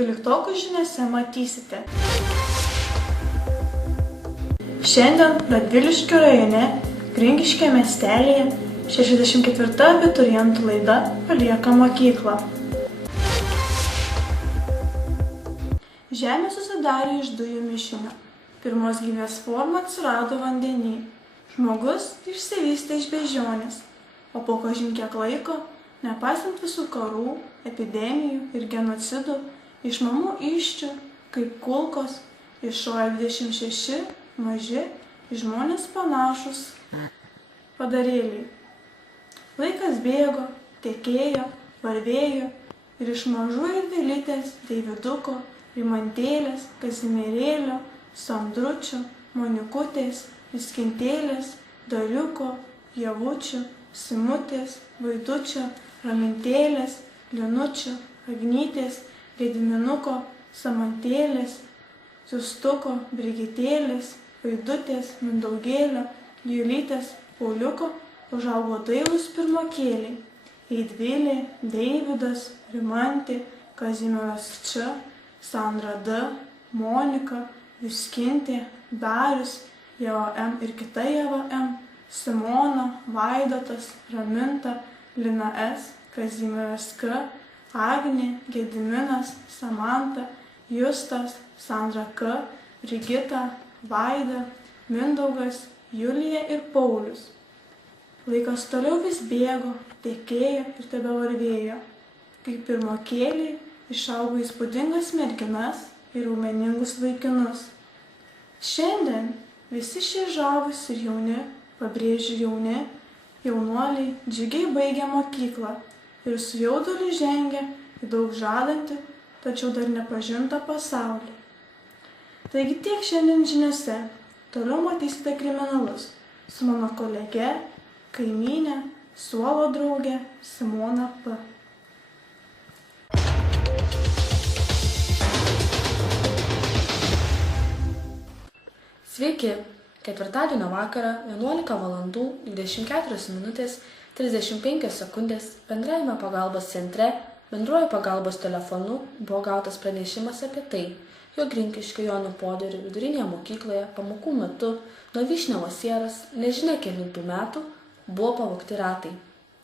12 žiniose matysite. Šiandien Radviliškio rajone Gringiškio miestelyje 64 abiturientų laida palieka mokyklą. Žemė susidarė iš dujų mišinio. Pirmos gyvės forma atsirado vandenyje. Žmogus išsivystė iš beždžionės, o po kažin kiek laiko, nepaisant visų karų, epidemijų ir genocidų, iš mamų įsčių, kaip kulkos, iššojo 26 maži į žmonės panašus padarėliai. Laikas bėgo, tekėjo, varvėjo ir iš mažų Erdelytės, Deividuko, Rimantėlės, Kazimierėlio, Sandručio, Monikutės, Viskintėlės, Dariuko, Javučio, Simutės, Vaidučio, Ramintėlės, Linučio, Agnytės, Gediminuko, Samantėlės, Siustuko, Brigitėlės, Vaidutės, Mindaugėlio, Julytės, Pauliuko užaugo dailūs pirmokėliai – Eidvilė, Deividas, Rimantė, Kazimieras Č, Sandra D, Monika, Viskintė, Darius, Ieva M ir kita Ieva M, Simona, Vaidotas, Raminta, Lina S, Kazimieras K, Agnė, Gediminas, Samanta, Justas, Sandra K, Brigita, Vaida, Mindaugas, Julija ir Paulius. Laikas toliau vis bėgo, tekėjo ir tebevarvėjo. Kaip pirmokėliai išaugo įspūdingas merginas ir raumeningus vaikinus. Šiandien visi šie žavūs ir jauni, pabrėžiu jauni, jaunuoliai džiugiai baigia mokyklą ir su jauduliu žengia į daug žadantį, tačiau dar nepažintą pasaulį. Taigi tiek šiandien žiniose. Toliau matysite kriminalus su mano kolege, kaimynė, suolo draugė Simona P. Sveiki! Ketvirtadienio vakarą 11 valandų 24 minutės 35 sekundės bendrajame pagalbos centre bendruoju pagalbos telefonu buvo gautas pranešimas apie tai, jog Gringiškio Jono Poderio vidurinėje mokykloje pamokų metu nuo Vyšniavos sieros nežinia kelintų metų buvo pavogti ratai.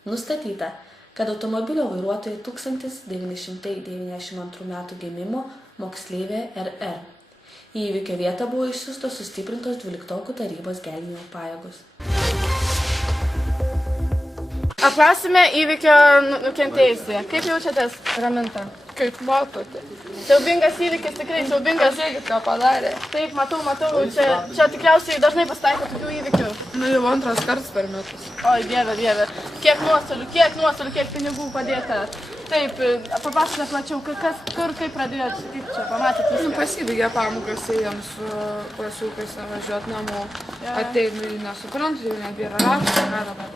Nustatyta, kad automobilio vairuotoja 1992 metų gimimo moksleivė RR. Į įvykio vietą buvo išsiųstos sustiprintos 12 tarybos gelbėjimo pajėgos. Apklausime įvykio nukentėjusią. Kaip jaučiatės, Raminta? Kaip matote. Siaubingas įvykis, tikrai siaubingas. Žiūrėkit, ką padarė. Taip, matau. Čia tikriausiai dažnai pasitaiko tokių įvykių. Jau antras kartas per metus. Oi, dieve. Kiek nuostolių, kiek pinigų padėta. Taip, papasakokite plačiau, kur, kaip pradėjot, kaip čia pamatėt viską. Pasibaigė pamokas, ėjom su klasiukais važiuot namo. Ateinu į nesuprantu, jau nebėra raktų, ką dabar.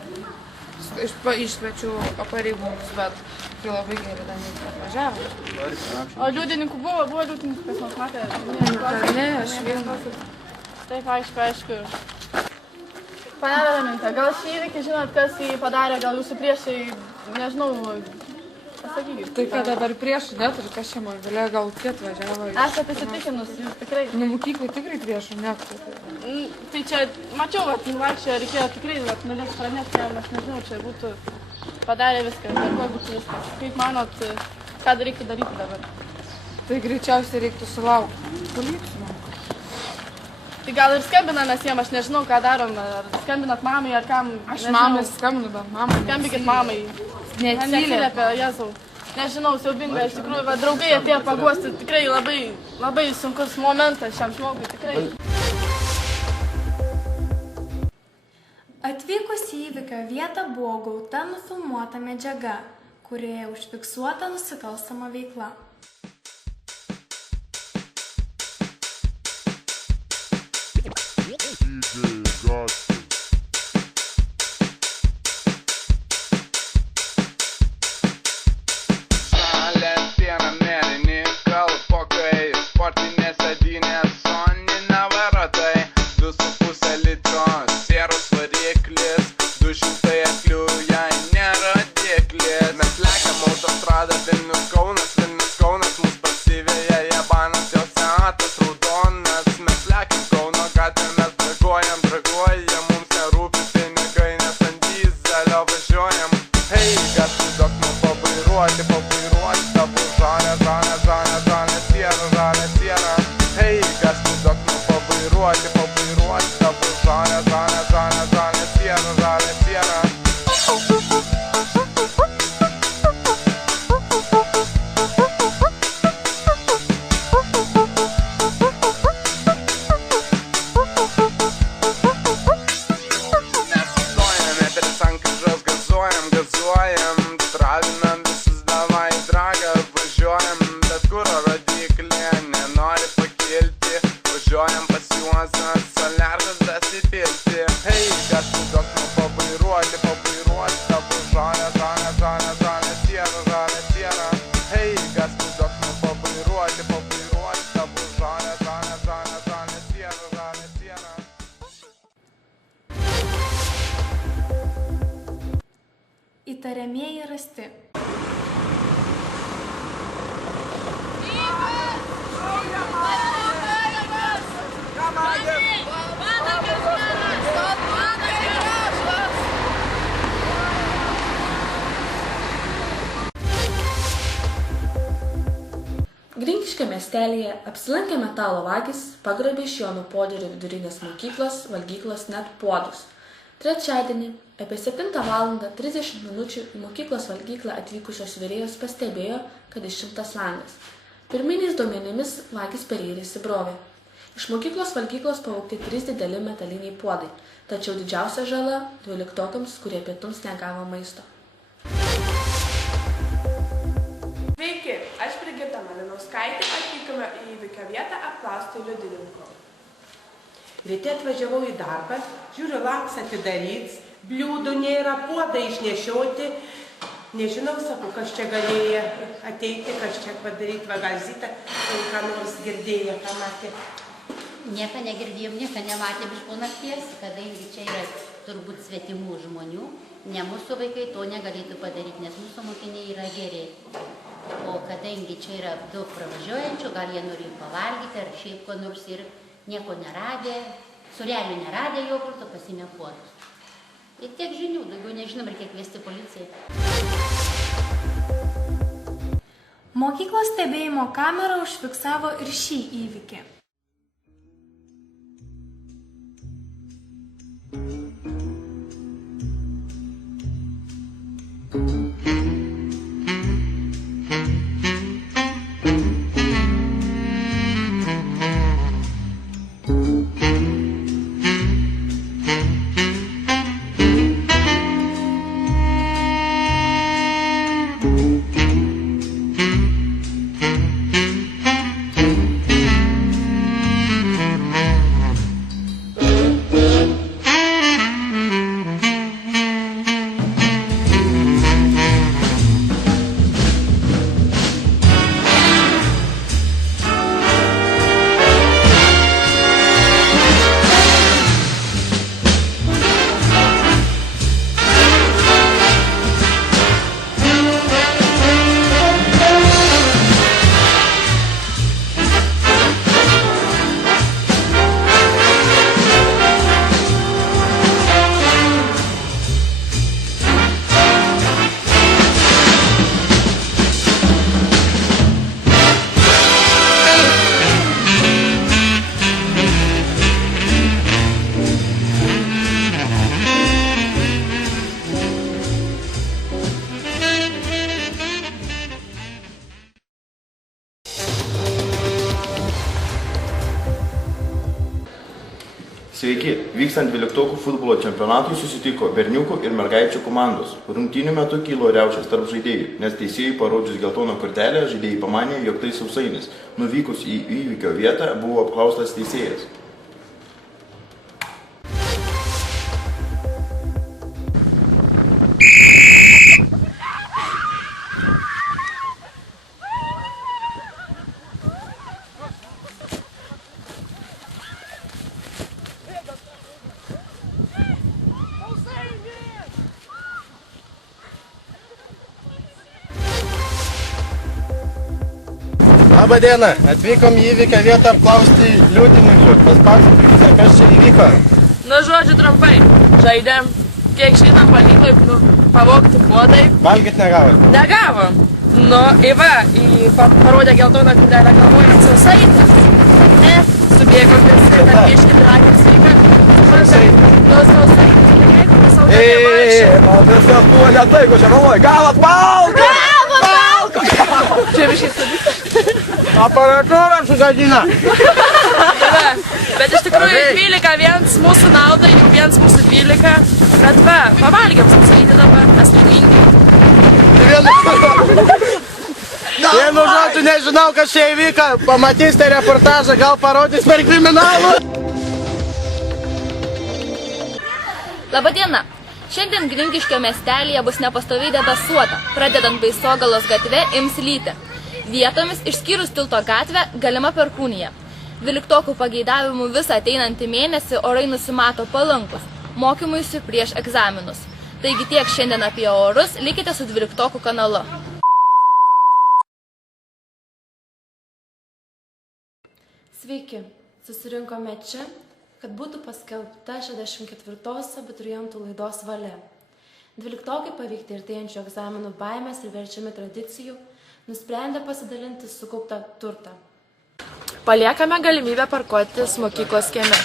Iškviečiu pareigūnus, bet tai labai geri dalykai atvažiavo. O liudininkų buvo liudininkų, kas nors matė? Ne, aš vienas. Taip, aišku. Panelė Raminta, gal šį įvykį žinot, kas jį padarė, gal jūsų priešai, nežinau, pasakykit. Tai ką dabar priešų neturi, kas čia man galėjo, gal tie atvažiavo. Esate įsitikinus, jūs tikrai? Nu, mokyklai tikrai priešų neturi. Tai čia, mačiau, vaikščioje reikėjo tikrai nulėks pranešti, aš nežinau, čia būtų padarę viską, darbuoju būtų viskas. Kaip manot, ką reiktų daryti dabar? Tai greičiausiai reiktų sulaukti policijų. Tai gal ir skambinamės jiem, aš nežinau, ką darom, ar skambinat mamai, ar kam, Aš mamai skambinu, bet mamai skambikit mamai. Neatsiliepia, Jėzau. Nežinau, siaubinga, iš tikrųjų, draugai atėjo paguosti, tikrai labai sunkus momentas šiam žmogui, tikrai. Atvykus į įvykio vietą buvo gauta nufilmuota medžiaga, kurioje užfiksuota nusikalstama veikla. Mes lekiam autostradą Vilnius Kaunas sužeisti. Grinkiškio miestelyje apsilankę metalo vagys pagrobė iš Jono Poderio vidurinės mokyklos valgyklos net puodus. Trečiadienį apie 7 valandą 30 minučių į mokyklos valgyklą atvykusios virėjos pastebėjo, kad išimtas langas. Pirminiais duomenimis vagys per jį įsibrovė. Iš mokyklos valgyklos pavogti 3 dideli metaliniai puodai, tačiau didžiausia žala 12-okams, kurie pietums negavo maisto. Sveiki, aš Brigita Malinauskaitė, atvykome į įvykio vietą apklausti liudininkų. Ryte atvažiavau į darbą, žiūriu, langas atidaryts, bliūdų nėra, puodai išnešioti. Nežinau, sakau, kas čia galėjo ateiti, kas čia padaryti, va gal Zita, ką nors girdėjo, ką matė. Nieko negirdėjom, nieko nematėm iš po nakties, kadangi čia yra turbūt svetimų žmonių, ne mūsų vaikai to negalėtų padaryti, nes mūsų mokiniai yra geri. O kadangi čia yra daug pravažiuojančių, gal jie nori pavalgyti ar šiaip ko nors ir nieko neradė, surelių neradė jogurto, pasimė puodus. Ir tiek žinių, daugiau nežinom, reikia kviesti policiją. Mokyklos stebėjimo kamera užfiksavo ir šį įvykį. Sveiki, vykstant 12 futbolo čempionatui susitiko berniukų ir mergaičių komandos. Rungtynių metu kilo riaušės tarp žaidėjų, nes teisėjai parodžius geltoną kortelę, žaidėjai pamanė, jog tai sausainis. Nuvykus į įvykio vietą buvo apklaustas teisėjas. Labą dieną, atvykom į įvykio vietą apklausti liudininkų. Pasipasakokite, kas čia įvyko. Nu, žodžiu, trumpai. Žaidėm. Kiek šiandien pavyko pavogti puodai. Valgyt negavot? Negavom. Nu, parodė geltoną kortelę, galvojant sausainis. Ne, subėgom visi, kad pieškit rakės sveika. Nu, sausainis. O viskas buvo lėtai, ko čia galvoju. Gavot valgą! Čia višiai sudėti. Aparatūrą sugadina. Bet iš tikrųjų 12 viens mūsų naudai, jau viens mūsų 12. Bet va, pavalgiam sausainį dabar, mes laimingi. Vienu žodžiu nežinau, kas čia įvyko. Pamatysite reportažą, gal parodys per kriminalų. Labadiena! Šiandien Grinkiškio miestelyje bus nepastoviai debesuota, pradedant Baisogalos gatve ims lyti. Vietomis išskyrus Tilto gatvę galima perkūnija. 12 pageidavimų visą ateinantį mėnesį orai nusimato palankus, mokymuisi prieš egzaminus. Taigi tiek šiandien apie orus, likite su 12 kanalu. Sveiki, susirinkome čia, kad būtų paskelbta 64-osios abiturientų laidos valia. 12-okai paveikti artėjančių egzaminų baimės ir verčiami tradicijų, nusprendė pasidalinti sukauptą turtą. Paliekame galimybę parkuotis mokyklos kieme.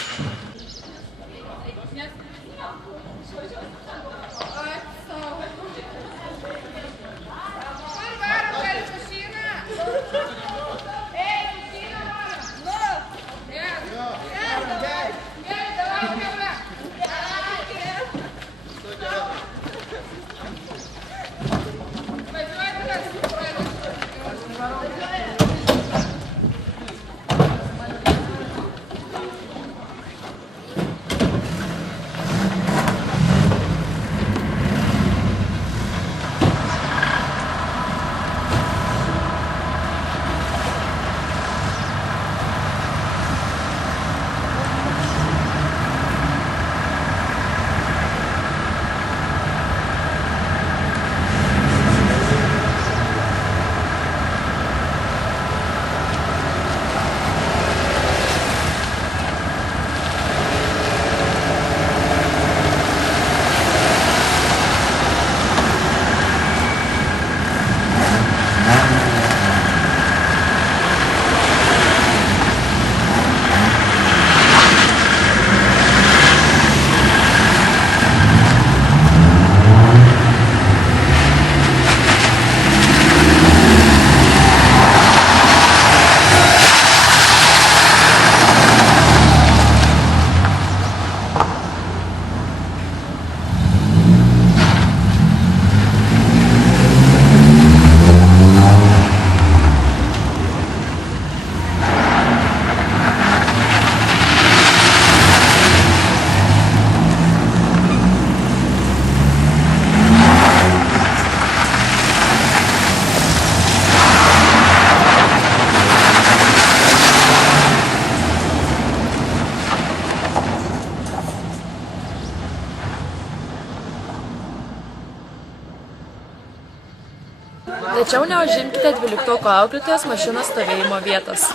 Tačiau neužimkite 12-oko auklėtojos mašinos stovėjimo vietos.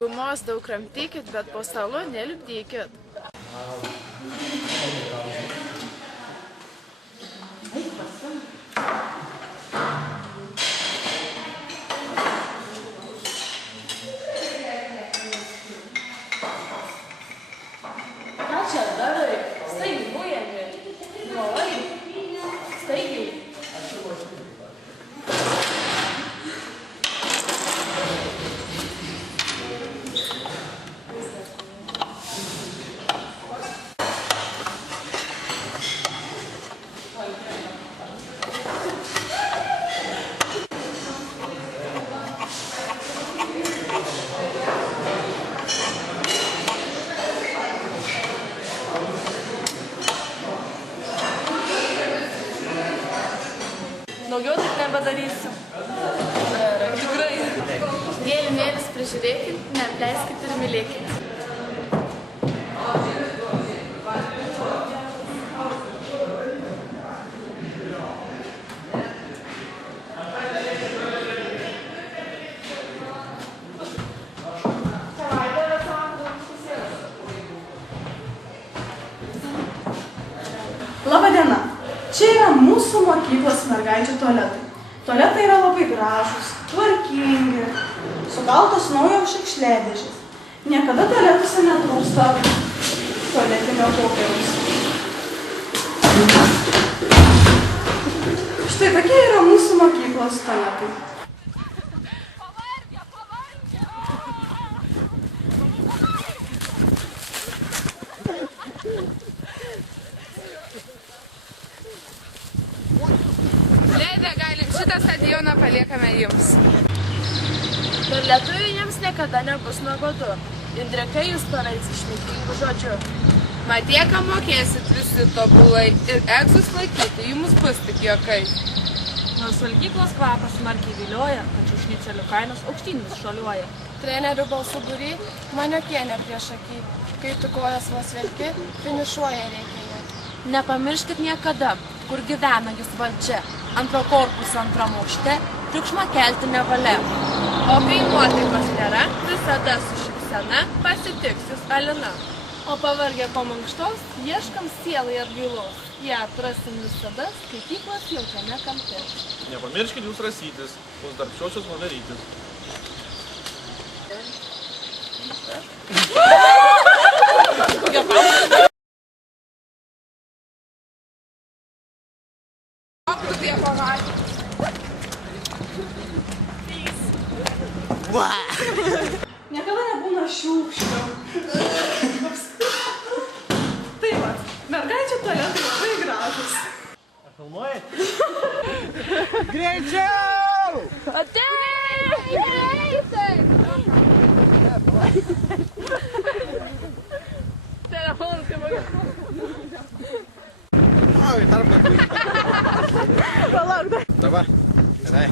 Gumos daug kramtykit, bet po stalu nelipdykit. Ką čia darai? Staigiai bujami. Nuolai. Staigiai. Daugiau taip nebedarysim. Tikrai. Gėlimėlis prižiūrėkit, neapleiskit ir mylėkit. Labadiena. Čia yra mūsų mokyklos mergaičių tualetai. Tualetai yra labai gražūs, tvarkingi, sukaltos naujos šiukšliadėžės. Niekada tualetuose netrūksta tualetinio popieriaus. Štai tokie yra mūsų mokyklos tualetai. Leidę galim, šitą stadioną paliekame jums. Ir lietuvių jiems niekada nebus nuobodu. Indreka jūs paveiks išmintingų žodžių. Matieką mokėsit visi tobulai ir egzus laikyti, jums bus tik juokai. Nors valgyklos kvapas smarkiai vilioja, tačiau šnicelių kainos aukštyn vis šuoliuoja. Trenerių balsų būry man jokienė prieš akį. Kai tu kojas vos velki, finišuoja reikia jie. Nepamirškit niekada, kur gyvena jūs valdžia. Antro korpuso antram aukšte triukšmą kelti nevalia. O kai nuotaikos nėra, visada su šypsena pasitiks jūs Alina. O pavargę po mankštos, ieškam sielai atgailos. Ją atrasim visada, skaityklos jaučiame kampe. Nepamirškit jūs rasytis, bus darbščiosios voverytis. Niekada nebūna šiukšlių. Tai va, mergaičių tualetai labai gražus. Filmuoji? Greičiau! Ateik! Greitai! Telefonas kaip Oi, tarp darbų. Palauk, dar. Dabar, gerai.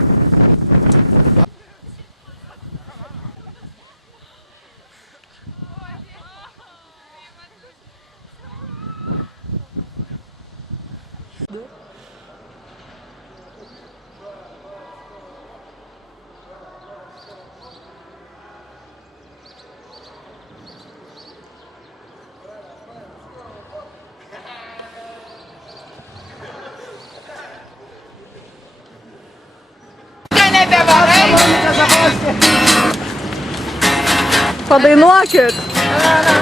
Padainuokit!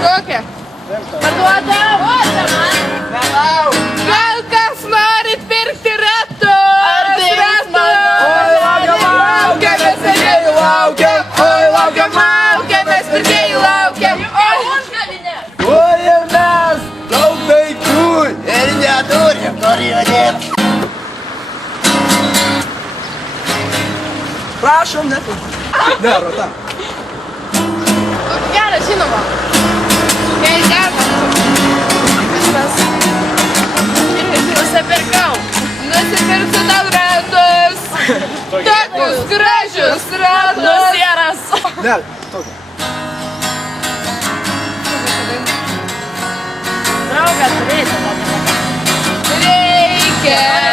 Kokia? Parduodam! Gal kas norit pirkti ratus? Oi, laukiam, mes pirkėjų laukiam! Oi, laukiam, mes pirkėjų laukiam! Oi, ir mes daug daiktų ir neturim norėti. Prašom, ne. Ne, rota. Geras, žinoma. Kai geras. Nusipirkau. Nusipirksiu tau ratus. Tokius gražius ratus. Nusieras. Ne, tokia. Draugas, reikia. Reikia.